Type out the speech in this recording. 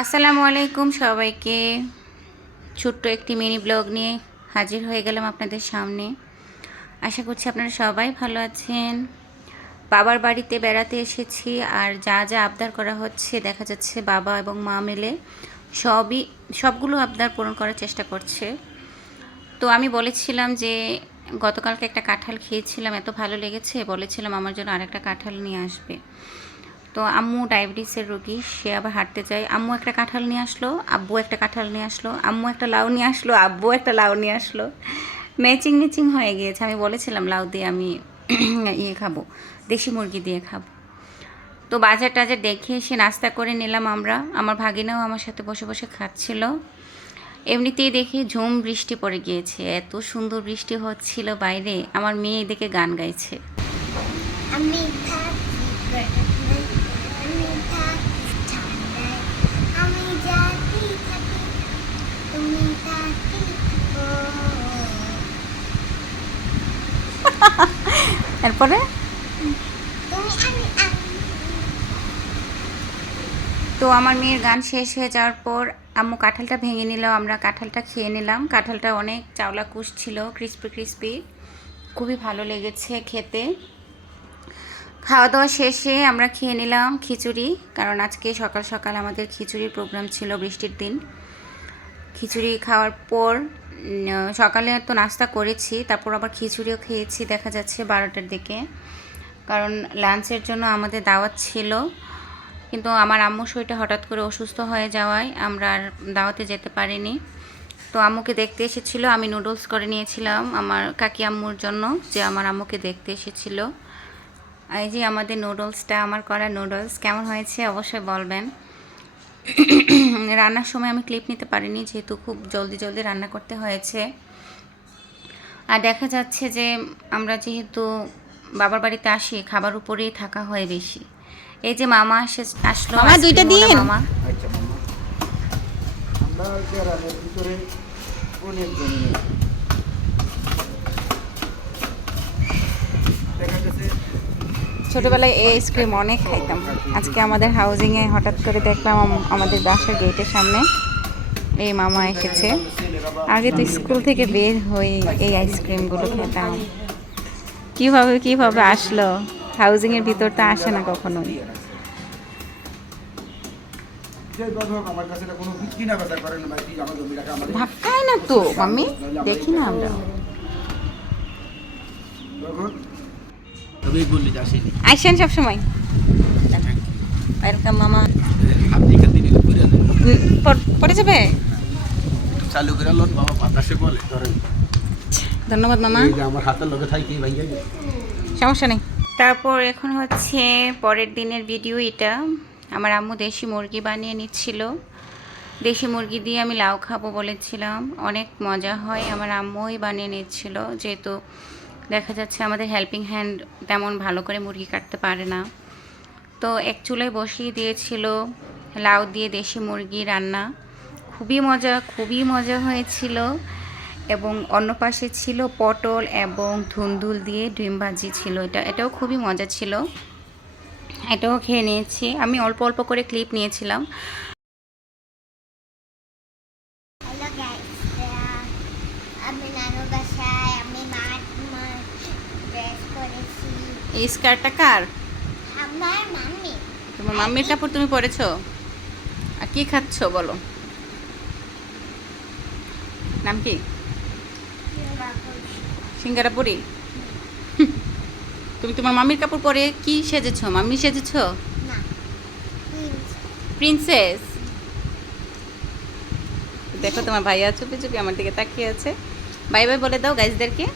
আসসালামু আলাইকুম সবাইকে। ছোট্ট একটি মিনি ব্লগ নিয়ে হাজির হয়ে গেলাম আপনাদের সামনে। আশা করছি আপনারা সবাই ভালো আছেন। বাবার বাড়িতে বেড়াতে এসেছি, আর যা যা আবদার করা হচ্ছে দেখা যাচ্ছে বাবা এবং মা মিলে সবগুলো আবদার পূরণ করার চেষ্টা করছে। তো আমি বলেছিলাম যে গতকালকে একটা কাঁঠাল খেয়েছিলাম, এত ভালো লেগেছে, বলেছিলাম আমার জন্য আরেকটা কাঁঠাল নিয়ে আসবে। তো আম্মু ডায়াবেটিসের রোগী, সে আবার হাঁটতে যায়। আম্মু একটা কাঁঠাল নিয়ে আসলো, আব্বু একটা কাঁঠাল নিয়ে আসলো, আম্মু একটা লাউ নিয়ে আসলো, আব্বু একটা লাউ নিয়ে আসলো। ম্যাচিং হয়ে গিয়েছে। আমি বলেছিলাম লাউ দিয়ে আমি খাবো, দেশি মুরগি দিয়ে খাবো। তো বাজার টাজার দেখে এসে নাস্তা করে নিলাম আমরা। আমার ভাগিনাও আমার সাথে বসে বসে খাচ্ছিল। এমনিতেই দেখে ঝুম বৃষ্টি পড়ে গিয়েছে, এত সুন্দর বৃষ্টি হচ্ছিল বাইরে। আমার মেয়ে এদিকে গান গাইছে। আমি থাকি আমি থাকি ঠান্ডায়, আমি জাতি থাকি তুমি থাকি এরপরে তুমি তো আমার মেয়ের গান শেষ হয়ে যাওয়ার পর আম্মু কাঁঠালটা ভেঙে নিল, আমরা কাঁঠালটা খেয়ে নিলাম। কাঁঠালটা অনেক চাওলা কুশ ছিল, ক্রিস্পি, খুবই ভালো লেগেছে খেতে। খাওয়া দাওয়া শেষে আমরা খেয়ে নিলাম খিচুড়ি, কারণ আজকে সকাল সকাল আমাদের খিচুড়ির প্রোগ্রাম ছিল, বৃষ্টির দিন। খিচুড়ি খাওয়ার পর সকালে তো নাস্তা করেছি, তারপর আবার খিচুড়িও খেয়েছি দেখা যাচ্ছে 12টার দিকে, কারণ লাঞ্চের জন্য আমাদের দাওয়াত ছিল। কিন্তু আমার আম্মুর শরীরটা হঠাৎ করে অসুস্থ হয়ে যাওয়ায় আমরা আর দাওয়াতে যেতে পারিনি। তো আম্মুকে দেখতে এসেছিলো, আমি নুডলস করে নিয়েছিলাম আমার কাকি আম্মুর জন্য, যে আমার আম্মুকে দেখতে এসেছিলো। এই যে আমাদের নুডলসটা, আমার করা নুডলস কেমন হয়েছে অবশ্যই বলবেন। রান্নার সময় আমি ক্লিপ নিতে পারিনি, যেহেতু খুব জলদি রান্না করতে হয়েছে। আর দেখা যাচ্ছে যে আমরা যেহেতু বাবার বাড়িতে আসি, খাবার উপরেই থাকা হয় বেশি। এই যে মামা আসলো, মামা দুইটা দিন। মামা আচ্ছা মামা, আমরা গ্রামের ভিতরে অনেক জমি দেখা গেছে। ছোটোবেলায় এই আইসক্রিম অনেক খাইতাম। আজকে আমাদের হাউজিংয়ে হঠাৎ করে দেখলাম আমাদের বাসার গেটের সামনে এই মামা এসেছে। আগে তো স্কুল থেকে বের হয়ে এই আইসক্রিমগুলো খেতাম। কীভাবে আসলো, হাউজিংয়ের ভিতর তো আসে না কখনো। ধাক্কায় না তো মাম্মি, দেখি না আমরা। আইসেন সবসময়। ওয়েলকাম মামা। পড়ে যাবে, চালু করে লোন বাবা বাতাসে বলে ধরেন। ধন্যবাদ মামা, আমার হাতের লোকে থাকি ভাই, সমস্যা নেই। তারপর এখন হচ্ছে পরের দিনের ভিডিও এটা। আমার আম্মু দেশি মুরগি বানিয়ে নিচ্ছিল। দেশি মুরগি দিয়ে আমি লাউ খাবো বলেছিলাম, অনেক মজা হয়। আমার আম্মুই বানিয়ে নিচ্ছিল, যেহেতু দেখা যাচ্ছে আমাদের হেল্পিং হ্যান্ড তেমন ভালো করে মুরগি কাটতে পারে না। তো এক চুলায় বসিয়ে দিয়েছিল লাউ দিয়ে দেশি মুরগি রান্না। খুবই মজা হয়েছিল। এবং অন্য পাশে ছিল পটল এবং ধুন্দুল দিয়ে ডিম ভাজি ছিল, এটাও খুবই মজা ছিল। এটাও খেয়ে নিয়েছি আমি, অল্প করে ক্লিপ নিয়েছিলাম। হ্যালো গাইস, আমি নানু বাসায়, আমি মার ড্রেস করেছি। এই স্কার্টটা কার? আমার মাম্মি। তোমার মাম্মির কাপড় তুমি পরেছো? আর কি খাচ্ছো বলো, নাম কি? সিঙ্গারা পুরি। তুমি তোমার মাম্মির কাপড় পরে কি সেজেছো? মাম্মি সেজেছো? না, প্রিন্সেস। দেখো তোমার ভাইয়া চুপি আমার দিকে তাকিয়ে আছে। বাই বাই বলে দাও গাইজদেরকে।